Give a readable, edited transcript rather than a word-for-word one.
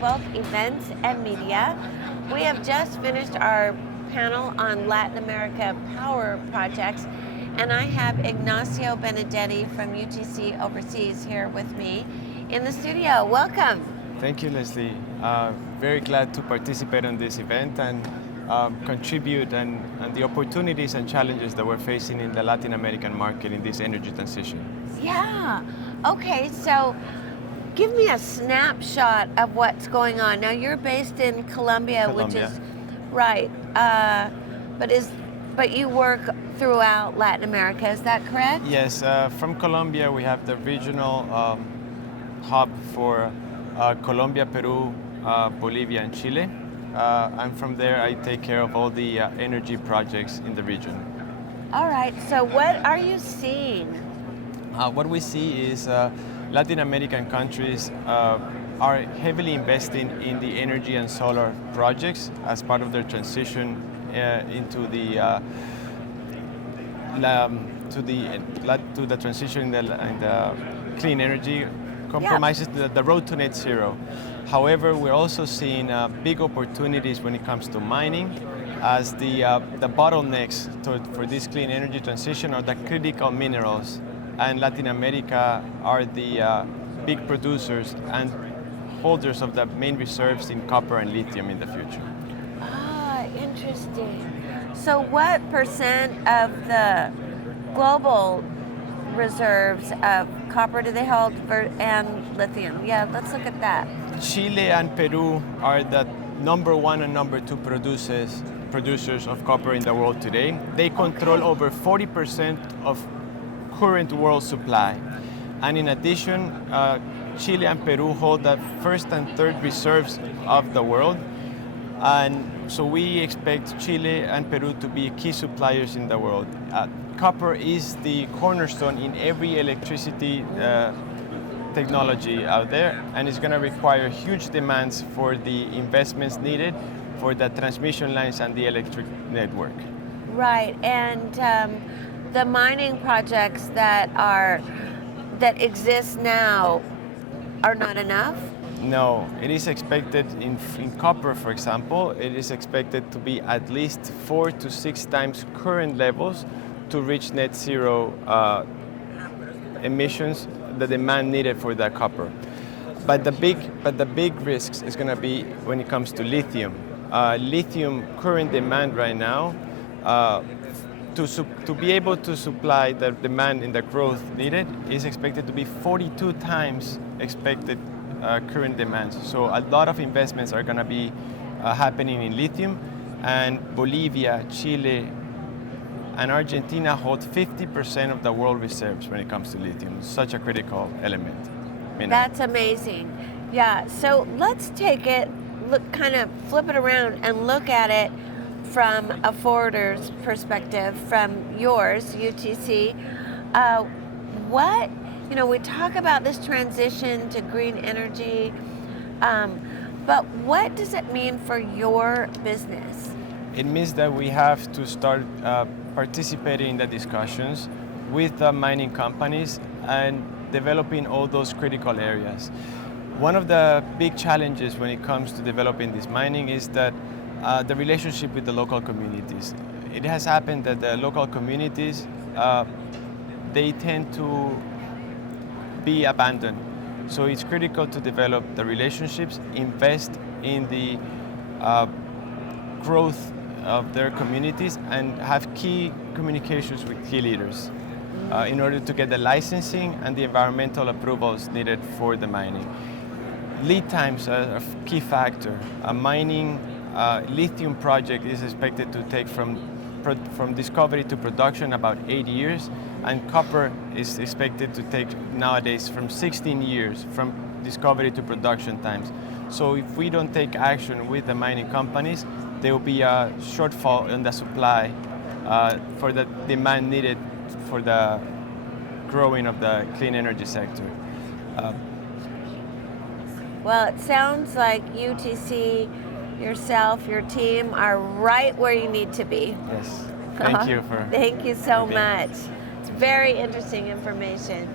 Breakbulk Events and Media. We have just finished our panel on Latin America power projects, and I have Ignacio Benedetti from UTC Overseas here with me in the studio. Welcome. Thank you, Leslie. Very glad to participate in this event and contribute and the opportunities and challenges that we're facing in the Latin American market in this energy transition. Yeah. Okay, so give me a snapshot of what's going on. Now you're based in Colombia, which is right, but you work throughout Latin America. Is that correct? Yes. From Colombia, we have the regional hub for Colombia, Peru, Bolivia, and Chile. And from there, I take care of all the energy projects in the region. All right. So what are you seeing? What we see is Latin American countries are heavily investing in the energy and solar projects as part of their transition into the transition in the clean energy compromises the road to net zero. However, we're also seeing big opportunities when it comes to mining, as the bottlenecks for this clean energy transition are the critical minerals, and Latin America are the big producers and holders of the main reserves in copper and lithium in the future. Ah, interesting. So what percent of the global reserves of copper do they hold and lithium? Yeah, let's look at that. Chile and Peru are the number one and number two producers of copper in the world today. They control over 40% of current world supply. And in addition, Chile and Peru hold the first and third reserves of the world. And so we expect Chile and Peru to be key suppliers in the world. Copper is the cornerstone in every electricity technology out there, and it's going to require huge demands for the investments needed for the transmission lines and the electric network. Right, and the mining projects that exist now are not enough? No, it is expected in copper, for example, it is expected to be at least 4 to 6 times current levels to reach net zero emissions, the demand needed for that copper. But the big risks is going to be when it comes to lithium. Lithium current demand right now, to be able to supply the demand in the growth needed, is expected to be 42 times expected current demands. So a lot of investments are going to be happening in lithium, and Bolivia, Chile, and Argentina hold 50% of the world reserves when it comes to lithium. It's such a critical element. That's amazing. Yeah, so let's take it, kind of flip it around and look at it from a forwarder's perspective, from yours, UTC. We talk about this transition to green energy, but what does it mean for your business? It means that we have to start participating in the discussions with the mining companies and developing all those critical areas. One of the big challenges when it comes to developing this mining is that the relationship with the local communities. It has happened that the local communities, they tend to be abandoned. So it's critical to develop the relationships, invest in the growth of their communities, and have key communications with key leaders in order to get the licensing and the environmental approvals needed for the mining. Lead times are a key factor. A mining lithium project is expected to take from discovery to production about 8 years, and copper is expected to take nowadays from 16 years from discovery to production times. So if we don't take action with the mining companies, there will be a shortfall in the supply for the demand needed for the growing of the clean energy sector. Well, it sounds like UTC, yourself, your team are right where you need to be. Yes. Thank you for. Thank you so much. It's very interesting information.